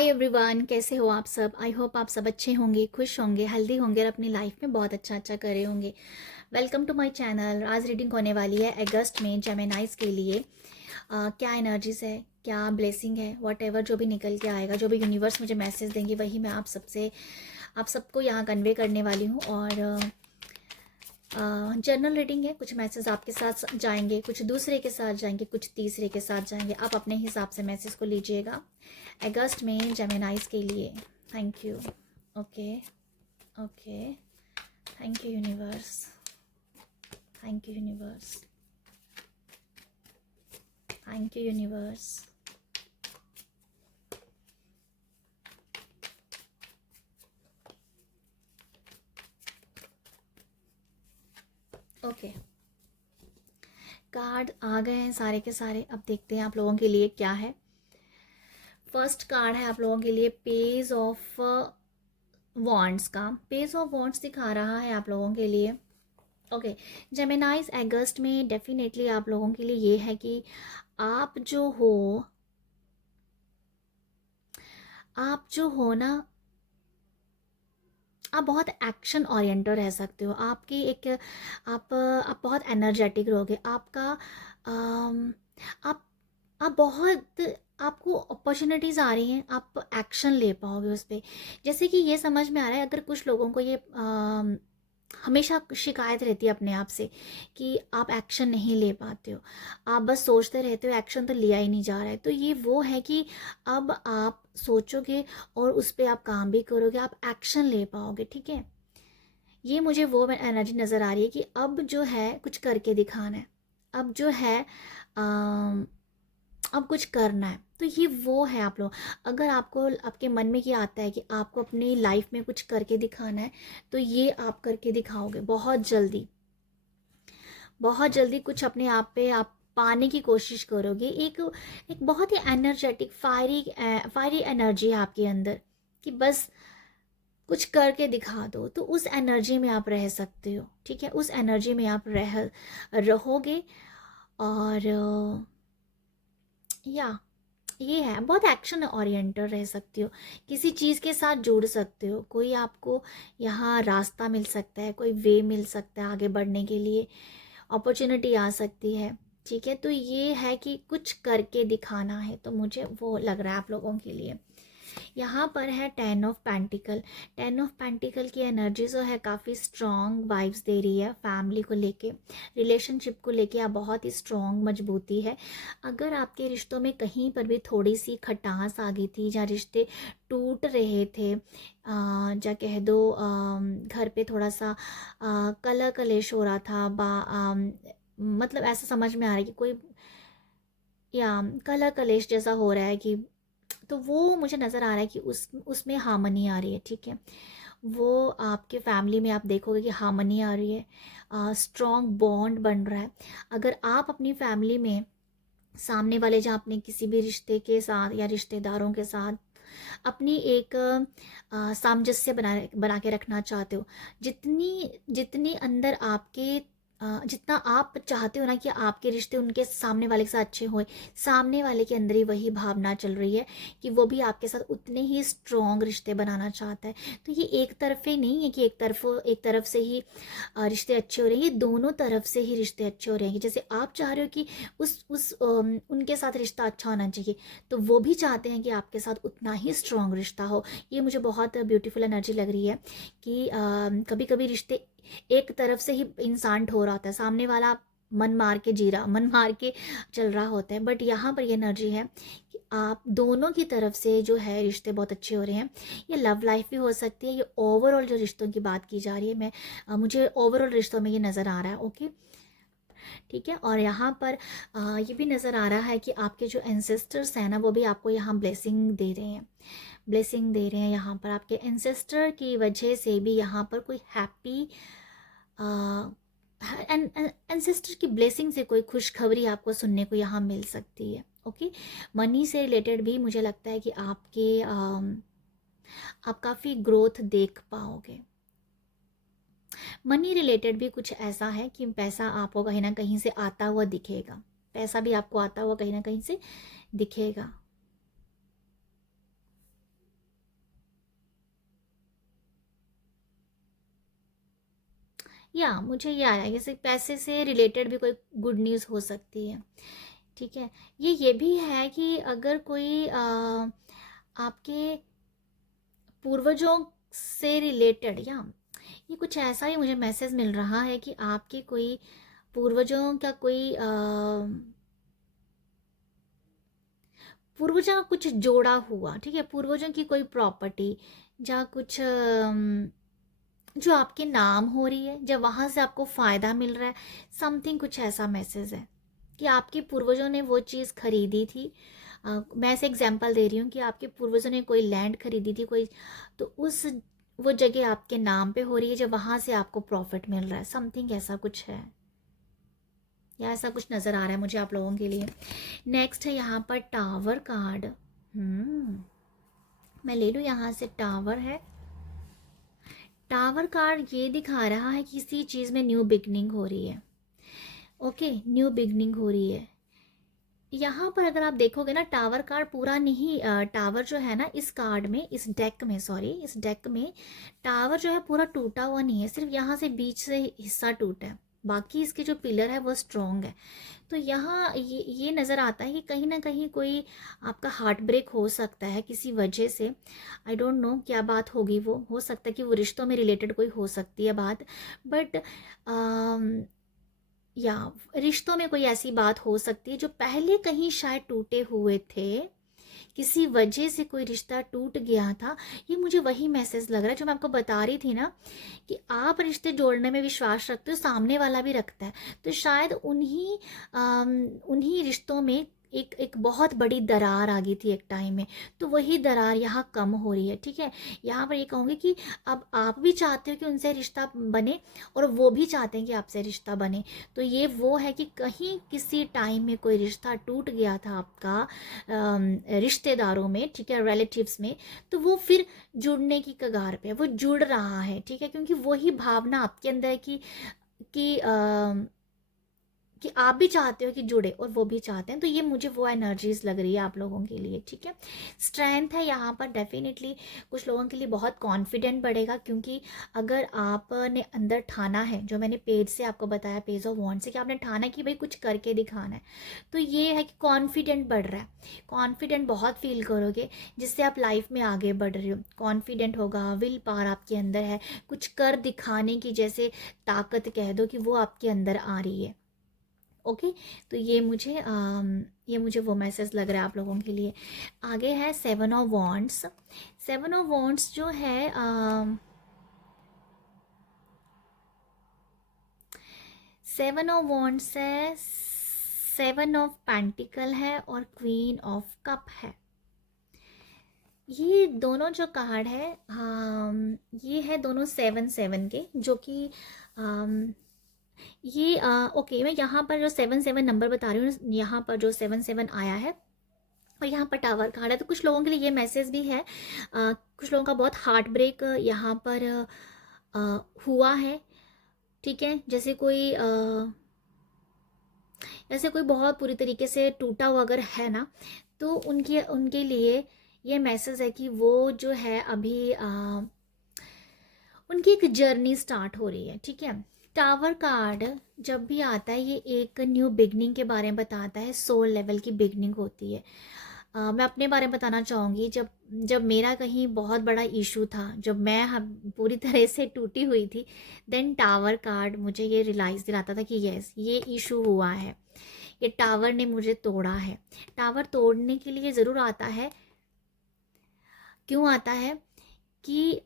Hi everyone, कैसे हो आप सब। आई होप आप सब अच्छे होंगे, खुश होंगे, हेल्दी होंगे और अपनी लाइफ में बहुत अच्छा अच्छा कर रहे होंगे। Welcome to my channel. आज रीडिंग होने वाली है अगस्त में जेमिनाइज के लिए। क्या एनर्जीज है, क्या ब्लेसिंग है, वॉट एवर जो भी निकल के आएगा, जो भी यूनिवर्स मुझे मैसेज देंगे वही मैं आप सबको यहाँ कन्वे करने वाली हूँ। और जर्नल रीडिंग है, कुछ मैसेज आपके साथ जाएंगे, कुछ दूसरे के साथ जाएंगे, कुछ तीसरे के साथ जाएंगे। आप अपने हिसाब से मैसेज को लीजिएगा अगस्त में जेमिनाइज के लिए। Thank you. Okay okay, thank you universe, thank you universe, thank you universe. Okay, card आ गए हैं सारे के सारे। अब देखते हैं आप लोगों के लिए क्या है। फर्स्ट कार्ड है आप लोगों के लिए पेज ऑफ वॉन्ड्स का। पेज ऑफ वॉन्ड्स दिखा रहा है आप लोगों के लिए। ओके, जेमिनाइज अगस्त में डेफिनेटली आप लोगों के लिए ये है कि आप जो हो ना, आप बहुत एक्शन ओरिएंटेड रह सकते हो। आपकी एक आप बहुत एनर्जेटिक रहोगे। आपका अम, आप आप बहुत आपको अपॉर्चुनिटीज़ आ रही हैं, आप एक्शन ले पाओगे उस पर। जैसे कि ये समझ में आ रहा है, अगर कुछ लोगों को ये हमेशा शिकायत रहती है अपने आप से कि आप एक्शन नहीं ले पाते हो, आप बस सोचते रहते हो, एक्शन तो लिया ही नहीं जा रहा है। तो ये वो है कि अब आप सोचोगे और उस पर आप काम भी करोगे, आप एक्शन ले पाओगे। ठीक है, ये मुझे वो एनर्जी नज़र आ रही है कि अब जो है कुछ करके दिखाना है, अब जो है अब कुछ करना है। तो ये वो है आप लोग। अगर आपको आपके मन में ये आता है कि आपको अपनी लाइफ में कुछ करके दिखाना है, तो ये आप करके दिखाओगे बहुत जल्दी। बहुत जल्दी कुछ अपने आप पे आप पाने की कोशिश करोगे। एक एक बहुत ही एनर्जेटिक फायरी एनर्जी है आपके अंदर कि बस कुछ करके दिखा दो। तो उस एनर्जी में आप रह सकते हो। ठीक है, उस एनर्जी में आप रहोगे। और या ये है, बहुत एक्शन ओरिएंटेड रह सकती हो, किसी चीज़ के साथ जुड़ सकते हो। कोई आपको यहाँ रास्ता मिल सकता है, कोई वे मिल सकता है आगे बढ़ने के लिए, अपॉर्चुनिटी आ सकती है। ठीक है, तो ये है कि कुछ करके दिखाना है, तो मुझे वो लग रहा है आप लोगों के लिए। यहाँ पर है 10 ऑफ पेंटिकल। 10 ऑफ पेंटिकल की एनर्जी जो है काफ़ी स्ट्रॉन्ग वाइब्स दे रही है। फैमिली को लेके, रिलेशनशिप को लेके आप बहुत ही स्ट्रॉन्ग मजबूती है। अगर आपके रिश्तों में कहीं पर भी थोड़ी सी खटास आ गई थी, या रिश्ते टूट रहे थे, या कह दो घर पे थोड़ा सा कलह कलेश हो रहा था, मतलब ऐसा समझ में आ रहा है कि कोई या कलह कलेश जैसा हो रहा है कि, तो वो मुझे नज़र आ रहा है कि उसमें हार्मनी आ रही है। ठीक है, वो आपके फैमिली में आप देखोगे कि हार्मनी आ रही है, स्ट्रॉन्ग बॉन्ड बन रहा है। अगर आप अपनी फैमिली में सामने वाले, जहाँ अपने किसी भी रिश्ते के साथ या रिश्तेदारों के साथ अपनी एक सामंजस्य बना के रखना चाहते हो, जितनी जितनी अंदर आपके जितना आप चाहते हो ना कि आपके रिश्ते उनके सामने वाले के साथ अच्छे हों, सामने वाले के अंदर ही वही भावना चल रही है कि वो भी आपके साथ उतने ही स्ट्रॉन्ग रिश्ते बनाना चाहता है। तो ये एक तरफे नहीं है कि एक तरफ से ही रिश्ते अच्छे हो रहे हैं, ये दोनों तरफ से ही रिश्ते अच्छे हो रहे हैं। जैसे आप चाह रहे हो कि उनके साथ रिश्ता अच्छा होना चाहिए, तो वो भी चाहते हैं कि आपके साथ उतना ही स्ट्रॉन्ग रिश्ता हो। ये मुझे बहुत ब्यूटीफुल एनर्जी लग रही है कि कभी कभी रिश्ते एक तरफ से ही इंसान ठोर होता है, सामने वाला मन मार के जी रहा, मन मार के चल रहा होता है। बट यहाँ पर ये एनर्जी है कि आप दोनों की तरफ से जो है रिश्ते बहुत अच्छे हो रहे हैं। ये लव लाइफ भी हो सकती है, ये ओवरऑल जो रिश्तों की बात की जा रही है, मुझे ओवरऑल रिश्तों में ये नज़र आ रहा है। ओके, ठीक है। और यहाँ पर ये भी नज़र आ रहा है कि आपके जो एंसेस्टर्स हैं ना, वो भी आपको यहाँ ब्लेसिंग दे रहे हैं, ब्लेसिंग दे रहे हैं। यहाँ पर आपके एंसेस्टर की वजह से भी यहाँ पर कोई हैप्पी एंसेस्टर की ब्लेसिंग से कोई खुशखबरी आपको सुनने को यहाँ मिल सकती है। ओके, मनी से रिलेटेड भी मुझे लगता है कि आप काफ़ी ग्रोथ देख पाओगे। मनी रिलेटेड भी कुछ ऐसा है कि पैसा आपको कहीं ना कहीं से आता हुआ दिखेगा, पैसा भी आपको आता हुआ कहीं ना कहीं से दिखेगा। या मुझे ये आया जैसे पैसे से रिलेटेड भी कोई गुड न्यूज़ हो सकती है, ठीक है। ये भी है कि अगर कोई आपके पूर्वजों से रिलेटेड, या ये कुछ ऐसा ही मुझे मैसेज मिल रहा है कि आपके कोई पूर्वजों का कोई पूर्वजों का कुछ जोड़ा हुआ, ठीक है, पूर्वजों की कोई प्रॉपर्टी या कुछ जो आपके नाम हो रही है, जब वहाँ से आपको फ़ायदा मिल रहा है, समथिंग कुछ ऐसा मैसेज है कि आपके पूर्वजों ने वो चीज़ खरीदी थी। मैं ऐसे एग्जांपल दे रही हूँ कि आपके पूर्वजों ने कोई लैंड खरीदी थी कोई, तो उस वो जगह आपके नाम पे हो रही है, जब वहाँ से आपको प्रॉफिट मिल रहा है, समथिंग ऐसा कुछ है, या ऐसा कुछ नज़र आ रहा है मुझे आप लोगों के लिए। नेक्स्ट है यहाँ पर टावर कार्ड। मैं ले लूँ यहाँ से, टावर है। टावर कार्ड ये दिखा रहा है किसी चीज़ में न्यू बिगनिंग हो रही है। ओके, न्यू बिगनिंग हो रही है। यहाँ पर अगर आप देखोगे ना, टावर कार्ड पूरा नहीं, टावर जो है ना इस कार्ड में, इस डेक में, सॉरी, इस डेक में टावर जो है पूरा टूटा हुआ नहीं है, सिर्फ यहाँ से बीच से हिस्सा टूटा है, बाकी इसके जो पिलर है वो स्ट्रॉन्ग है। तो यहाँ ये नज़र आता है कि कहीं ना कहीं कोई आपका हार्ट ब्रेक हो सकता है किसी वजह से। आई डोंट नो क्या बात होगी, वो हो सकता है कि वो रिश्तों में रिलेटेड कोई हो सकती है बात, बट या रिश्तों में कोई ऐसी बात हो सकती है जो पहले कहीं शायद टूटे हुए थे, किसी वजह से कोई रिश्ता टूट गया था। ये मुझे वही मैसेज लग रहा है जो मैं आपको बता रही थी ना, कि आप रिश्ते जोड़ने में विश्वास रखते हो, सामने वाला भी रखता है, तो शायद उन्हीं रिश्तों में एक बहुत बड़ी दरार आ गई थी एक टाइम में, तो वही दरार यहाँ कम हो रही है, ठीक है। यहाँ पर ये कहूँगी कि अब आप भी चाहते हो कि उनसे रिश्ता बने और वो भी चाहते हैं कि आपसे रिश्ता बने, तो ये वो है कि कहीं किसी टाइम में कोई रिश्ता टूट गया था आपका रिश्तेदारों में, ठीक है, रिलेटिव्स में, तो वो फिर जुड़ने की कगार पे है, वो जुड़ रहा है, ठीक है, क्योंकि वही भावना आपके अंदर है कि आप भी चाहते हो कि जुड़े और वो भी चाहते हैं, तो ये मुझे वो एनर्जीज लग रही है आप लोगों के लिए, ठीक है। स्ट्रेंथ है यहाँ पर, डेफिनेटली कुछ लोगों के लिए बहुत कॉन्फिडेंट बढ़ेगा, क्योंकि अगर आपने अंदर ठाना है, जो मैंने पेज से आपको बताया, पेज ऑफ वॉन्ड से, कि आपने ठाना कि भाई कुछ करके दिखाना है, तो ये है कि कॉन्फिडेंट बढ़ रहा है, कॉन्फिडेंट बहुत फील करोगे, जिससे आप लाइफ में आगे बढ़ रहे हो, कॉन्फिडेंट होगा, विल पावर आपके अंदर है, कुछ कर दिखाने की जैसे ताकत कह दो कि वो आपके अंदर आ रही है। ओके, तो ये मुझे वो मैसेज लग रहा है आप लोगों के लिए। आगे है 7 ऑफ वॉन्ड्स। 7 ऑफ वॉन्ड्स जो है 7 ऑफ वॉन्ड्स है, 7 ऑफ पेंटिकल है और क्वीन ऑफ कप है। ये दोनों जो कार्ड है, ये है दोनों 7 के, जो कि ये ओके, मैं यहाँ पर जो 7 नंबर बता रही हूँ, यहाँ पर जो 7 आया है और यहाँ पर टावर कार्ड है, तो कुछ लोगों के लिए ये मैसेज भी है। कुछ लोगों का बहुत हार्ट ब्रेक यहाँ पर हुआ है, ठीक है, जैसे कोई बहुत पूरी तरीके से टूटा हुआ अगर है ना, तो उनके लिए ये मैसेज है कि वो जो है अभी उनकी एक जर्नी स्टार्ट हो रही है, ठीक है। टावर कार्ड जब भी आता है, ये एक न्यू बिगनिंग के बारे में बताता है, सोल लेवल की बिगनिंग होती है। मैं अपने बारे में बताना चाहूँगी, जब जब मेरा कहीं बहुत बड़ा इशू था, जब मैं पूरी तरह से टूटी हुई थी, देन टावर कार्ड मुझे ये रियलाइज़ दिलाता था कि यस, ये इशू हुआ है, ये टावर ने मुझे तोड़ा है। टावर तोड़ने के लिए ज़रूर आता है, क्यों आता है कि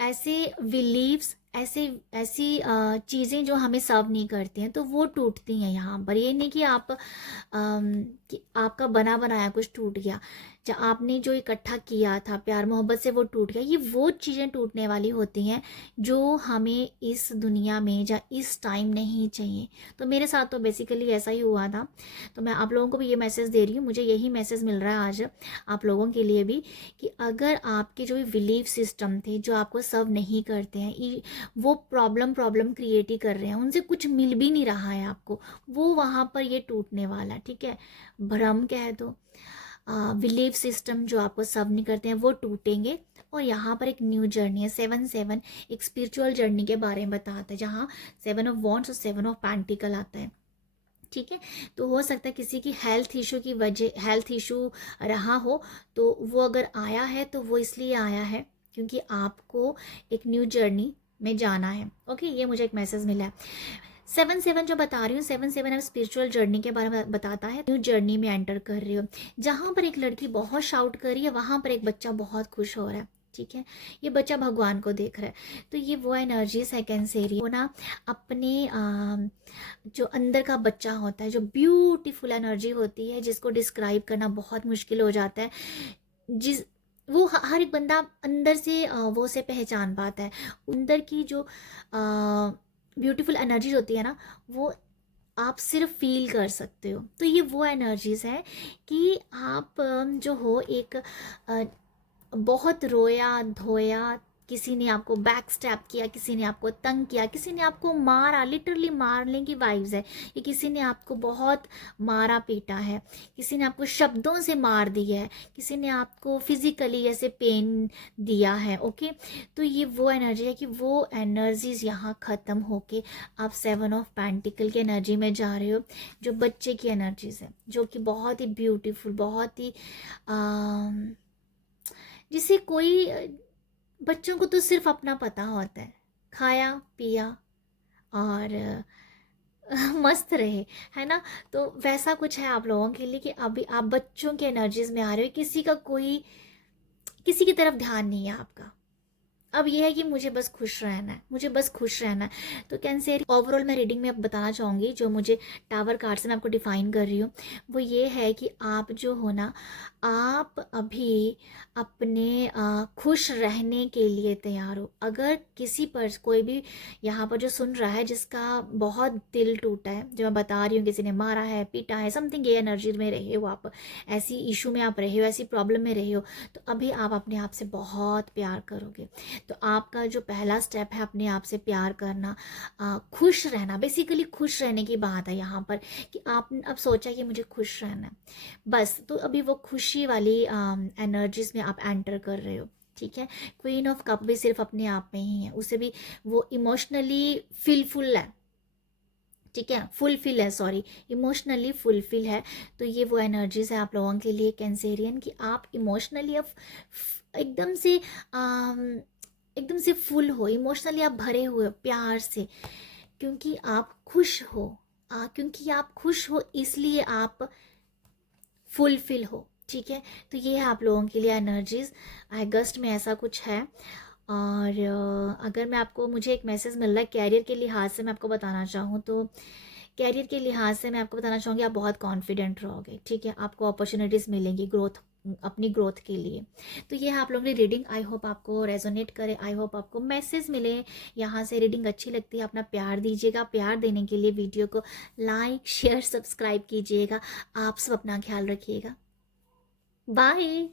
ऐसे बिलीव्स, ऐसी चीज़ें जो हमें सर्व नहीं करती हैं, तो वो टूटती हैं यहाँ पर। ये नहीं कि कि आपका बना बनाया कुछ टूट गया, जो आपने जो इकट्ठा किया था प्यार मोहब्बत से, वो टूट गया। ये वो चीज़ें टूटने वाली होती हैं जो हमें इस दुनिया में या इस टाइम नहीं चाहिए। तो मेरे साथ तो बेसिकली ऐसा ही हुआ था, तो मैं आप लोगों को भी ये मैसेज दे रही हूँ, मुझे यही मैसेज मिल रहा है आज आप लोगों के लिए भी, कि अगर आपके जो बिलीफ सिस्टम थे जो आपको सर्व नहीं करते हैं, वो प्रॉब्लम क्रिएट ही कर रहे हैं, उनसे कुछ मिल भी नहीं रहा है आपको, वो वहाँ पर ये टूटने वाला, ठीक है। भ्रम कह दो, बिलीफ सिस्टम जो आपको सर्व नहीं करते हैं वो टूटेंगे, और यहाँ पर एक न्यू जर्नी है। 7-7 एक स्पिरिचुअल जर्नी के बारे में बताता है, जहाँ 7 ऑफ वॉन्ड्स और 7 ऑफ पेंटिकल आता है। ठीक है, तो हो सकता है किसी की हेल्थ इशू की वजह, हेल्थ इशू रहा हो, तो वो अगर आया है तो वो इसलिए आया है क्योंकि आपको एक न्यू जर्नी में जाना है। ओके, ये मुझे एक मैसेज मिला है। 7-7 जो बता रही हूँ, 7-7 अब स्पिरिचुअल जर्नी के बारे में बताता है। न्यू जर्नी में एंटर कर रही हो, जहाँ पर एक लड़की बहुत शाउट कर रही है, वहाँ पर एक बच्चा बहुत खुश हो रहा है। ठीक है, ये बच्चा भगवान को देख रहा है। तो ये वो एनर्जीज है कैंसेरी, वो ना अपने जो अंदर का बच्चा होता है, जो ब्यूटीफुल एनर्जी होती है, जिसको डिस्क्राइब करना बहुत मुश्किल हो जाता है, जिस वो हर एक बंदा अंदर से वो से पहचान पाता है। अंदर की जो ब्यूटीफुल एनर्जीज होती है ना, वो आप सिर्फ फील कर सकते हो। तो ये वो एनर्जीज है कि आप जो हो एक बहुत रोया धोया, किसी ने आपको बैक स्टैप किया, किसी ने आपको तंग किया, किसी ने आपको मारा, लिटरली मारने की वाइब्स है, ये किसी ने आपको बहुत मारा पीटा है, किसी ने आपको शब्दों से मार दिया है, किसी ने आपको फिजिकली ऐसे पेन दिया है। ओके, तो ये वो एनर्जी है कि वो एनर्जीज यहाँ ख़त्म होके आप 7 ऑफ पेंटिकल की एनर्जी में जा रहे हो, जो बच्चे की एनर्जीज है, जो कि बहुत ही ब्यूटीफुल, बहुत ही जिसे कोई बच्चों को तो सिर्फ अपना पता होता है, खाया पिया और मस्त रहे, है ना। तो वैसा कुछ है आप लोगों के लिए कि अभी आप बच्चों के एनर्जीज में आ रहे हो, किसी की तरफ ध्यान नहीं है आपका। अब ये है कि मुझे बस खुश रहना है, मुझे बस खुश रहना है। तो कैंसर ओवरऑल मैं रीडिंग में अब बताना चाहूँगी, जो मुझे टावर कार्ड से मैं आपको डिफाइन कर रही हूँ, वो ये है कि आप जो हो ना, आप अभी अपने खुश रहने के लिए तैयार हो। अगर किसी पर कोई भी यहाँ पर जो सुन रहा है जिसका बहुत दिल टूटा है, जो मैं बता रही हूँ, किसी ने मारा है पीटा है, समथिंग ये एनर्जी में रहे हो आप, ऐसी इशू में आप रहे हो, ऐसी प्रॉब्लम में रहे हो, तो अभी आप अपने आप से बहुत प्यार करोगे। तो आपका जो पहला स्टेप है अपने आप से प्यार करना, खुश रहना, बेसिकली खुश रहने की बात है यहाँ पर, कि आपने अब सोचा कि मुझे खुश रहना है बस। तो अभी वो खुशी वाली एनर्जीज में आप एंटर कर रहे हो। ठीक है, क्वीन ऑफ कप भी सिर्फ अपने आप में ही है, उसे भी वो इमोशनली फुलफिल है। ठीक है, फुलफिल है, सॉरी, इमोशनली फुलफिल है। तो ये वो एनर्जीज है आप लोगों के लिए कैंसेरियन, कि आप इमोशनली अब एकदम से एकदम से फुल हो, इमोशनली आप भरे हुए हो प्यार से, क्योंकि आप खुश हो, क्योंकि आप खुश हो इसलिए आप फुलफिल हो। ठीक है, तो ये है आप लोगों के लिए एनर्जीज अगस्त में, ऐसा कुछ है। और अगर मैं आपको, मुझे एक मैसेज मिल रहा है कैरियर के लिहाज से मैं आपको बताना चाहूँ, तो कैरियर के लिहाज से मैं आपको बताना चाहूँगी, आप बहुत कॉन्फिडेंट रहोगे। ठीक है, आपको अपॉर्चुनिटीज़ मिलेंगी अपनी ग्रोथ के लिए। तो ये है आप लोगों की रीडिंग, आई होप आपको रेजोनेट करे, आई होप आपको मैसेज मिले यहाँ से। रीडिंग अच्छी लगती है अपना प्यार दीजिएगा, प्यार देने के लिए वीडियो को लाइक शेयर सब्सक्राइब कीजिएगा। आप सब अपना ख्याल रखिएगा, बाय।